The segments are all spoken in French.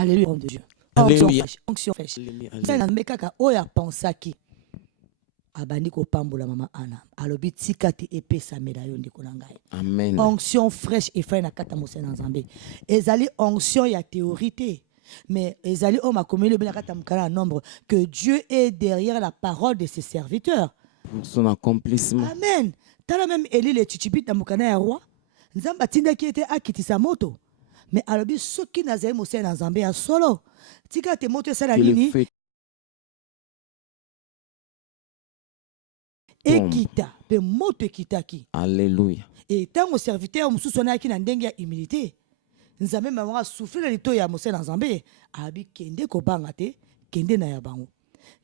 Alléluia, homme de Dieu. Alléluia. Onction fraîche. Alléluia. C'est un mec qui a pensé abandi ko pambola mama Anna. Alobi tikati épée sa médaille ndiko na ngai. Amen. Onction fraîche et frère na kata mosé na Nzambe. Ezali onction ya théorité. Mais ezali o makomé le bien kata mukala nombre que Dieu est derrière la parole de ses serviteurs. Pour son accomplissement. Amen. Tala même Eli le chichibit na mukana ya roi. Nzamba tinda ki était akitisa moto. Mais alobi soki nazali mosé na Nzambe ya solo. Tikati moto sala nini? Ekita, pe moto ekitaki. Alléluia. Et tant que serviteur mususona ki na ndenge ya humilité. Nzambe mama souffler la lito ya mose na Nzambe, abi kende ko banga te, kende na ya bango.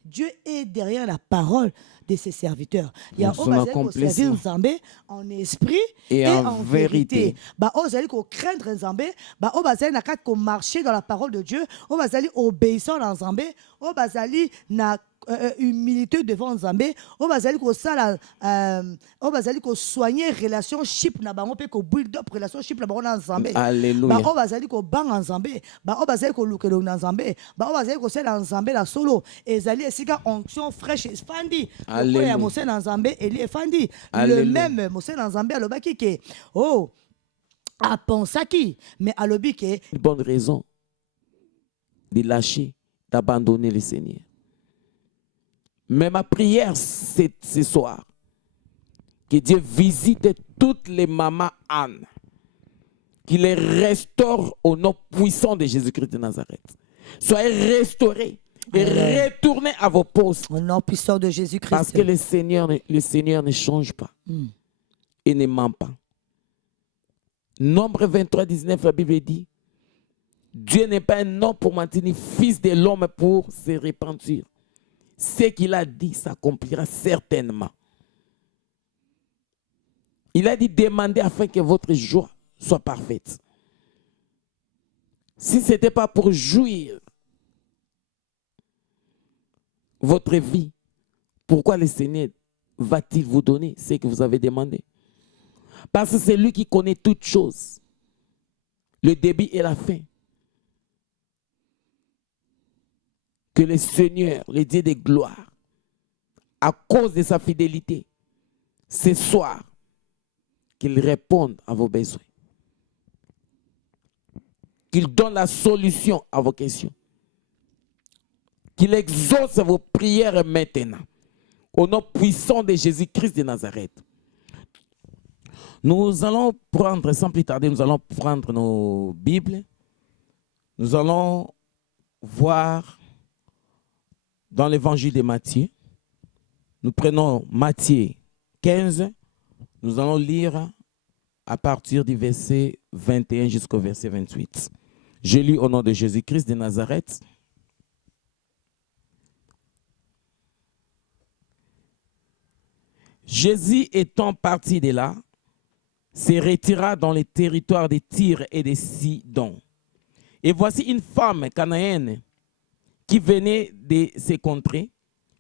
Dieu est derrière la parole de ses serviteurs. Il y a servir Nzambe en esprit et en vérité. Ba ozali ko craindre Nzambe, ba obazali na kat ko marcher dans la parole de Dieu, obazali obéissant dans Nzambe, obazali na humilité devant Nzambe, obazali ko sala obazali ko soigner relationship na bango pe ko build up relationship na bango na Nzambe. Alléluia. Ba obazali ko banga Nzambe, ba obazali ko lukelo na Nzambe, ba obazali ko sala Nzambe la solo, ezali esika onction fraîche espandi. Alléluia. Mose na Nzambe eli efandi. Le même Mose na Nzambe alobaki ke oh a pensaki mais alobi ke une bonne raison de lâcher, d'abandonner le Seigneur. Mais ma prière ce soir, que Dieu visite toutes les mamans Anne, qu'il les restaure au nom puissant de Jésus-Christ de Nazareth. Soyez restaurés et retournez à vos postes. Au nom puissant de Jésus-Christ. Parce que le Seigneur ne change pas et ne ment pas. Nombre 23, 19, la Bible dit, Dieu n'est pas un homme pour mentir, ni fils de l'homme pour se repentir. Ce qu'il a dit s'accomplira certainement. Il a dit demandez afin que votre joie soit parfaite. Si ce n'était pas pour jouir votre vie, pourquoi le Seigneur va-t-il vous donner ce que vous avez demandé? Parce que c'est lui qui connaît toutes choses, le début et la fin. Que le Seigneur, le Dieu de gloire, à cause de sa fidélité, ce soir, qu'il réponde à vos besoins. Qu'il donne la solution à vos questions. Qu'il exauce vos prières maintenant. Au nom puissant de Jésus-Christ de Nazareth. Nous allons prendre, sans plus tarder, nous allons prendre nos Bibles. Nous allons voir dans l'évangile de Matthieu. Nous prenons Matthieu 15. Nous allons lire à partir du verset 21 jusqu'au verset 28. Je lis au nom de Jésus-Christ de Nazareth. Jésus étant parti de là, se retira dans les territoires de Tyr et de Sidon. Et voici une femme cananéenne qui venait de ces contrées,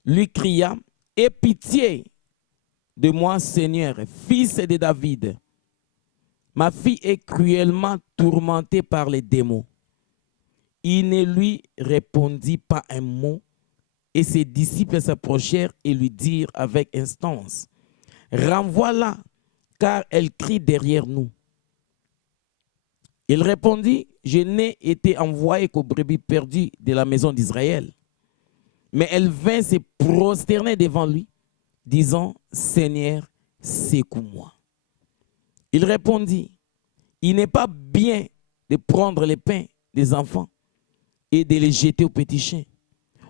lui cria, « Aie pitié de moi, Seigneur, fils de David. Ma fille est cruellement tourmentée par les démons. » Il ne lui répondit pas un mot, et ses disciples s'approchèrent et lui dirent avec instance, « Renvoie-la, car elle crie derrière nous. » Il répondit, « Je n'ai été envoyé qu'aux brebis perdues de la maison d'Israël. » Mais elle vint se prosterner devant lui, disant, « Seigneur, secoue-moi. » Il répondit, « Il n'est pas bien de prendre les pains des enfants et de les jeter aux petits chiens. »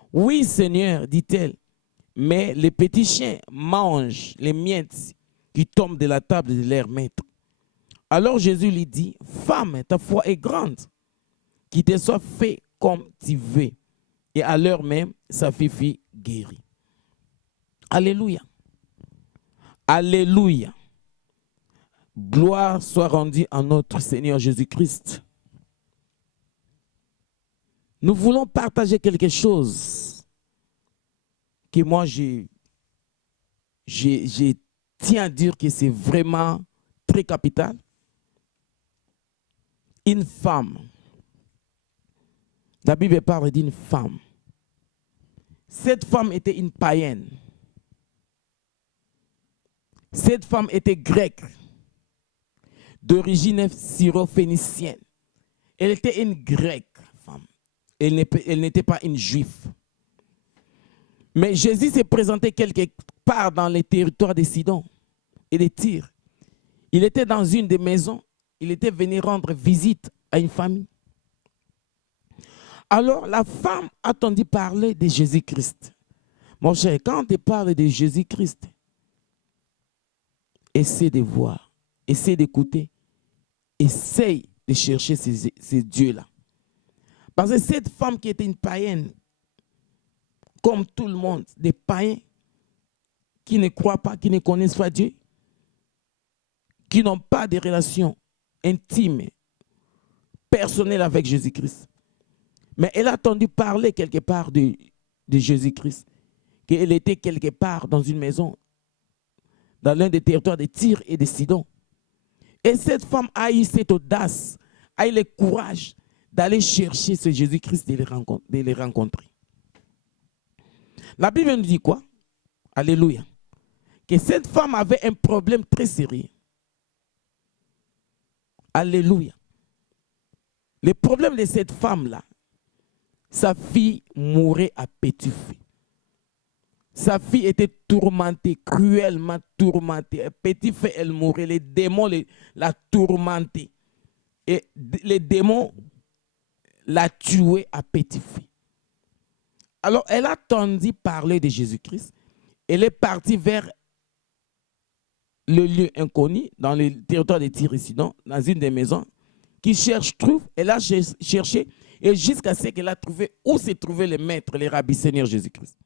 « Oui, Seigneur, dit-elle, mais les petits chiens mangent les miettes qui tombent de la table de leur maître. » Alors Jésus lui dit, « Femme, ta foi est grande, qu'il te soit fait comme tu veux. » Et à l'heure même, sa fille fut guérie. Alléluia. Alléluia. Gloire soit rendue à notre Seigneur Jésus-Christ. Nous voulons partager quelque chose que moi, je tiens à dire que c'est vraiment très capital. Une femme La Bible parle d'une femme. Cette femme était une païenne. Cette femme était grecque, d'origine syro-phénicienne. Elle était une grecque femme. Elle n'était pas une juive. Mais Jésus s'est présenté quelque part dans les territoires de Sidon et de Tyr. Il était dans une des maisons. Il était venu rendre visite à une famille. Alors la femme a entendu parler de Jésus-Christ. Mon cher, quand on te parle de Jésus-Christ, essaie de voir, essaie d'écouter, essaie de chercher ces dieux-là. Parce que cette femme qui était une païenne, comme tout le monde, des païens qui ne croient pas, qui ne connaissent pas Dieu, qui n'ont pas de relation intime, personnelle avec Jésus-Christ. Mais elle a entendu parler quelque part de Jésus-Christ, qu'elle était quelque part dans une maison, dans l'un des territoires de Tyr et de Sidon. Et cette femme a eu cette audace, a eu le courage d'aller chercher ce Jésus-Christ, de les rencontrer. La Bible nous dit quoi? Alléluia. Que cette femme avait un problème très sérieux. Alléluia. Le problème de cette femme-là, sa fille mourait à petit feu. Sa fille était tourmentée, cruellement tourmentée. À petit feu, elle mourait. Les démons la tourmentaient. Et les démons la tuaient à petit feu. Alors, elle a entendu parler de Jésus-Christ. Elle est partie vers le lieu inconnu, dans le territoire de Tyr et Sidon, dans une des maisons, qui cherche, trouve. Elle a cherché, et jusqu'à ce qu'elle a trouvé où se trouvait le maître, le rabbi Seigneur Jésus-Christ.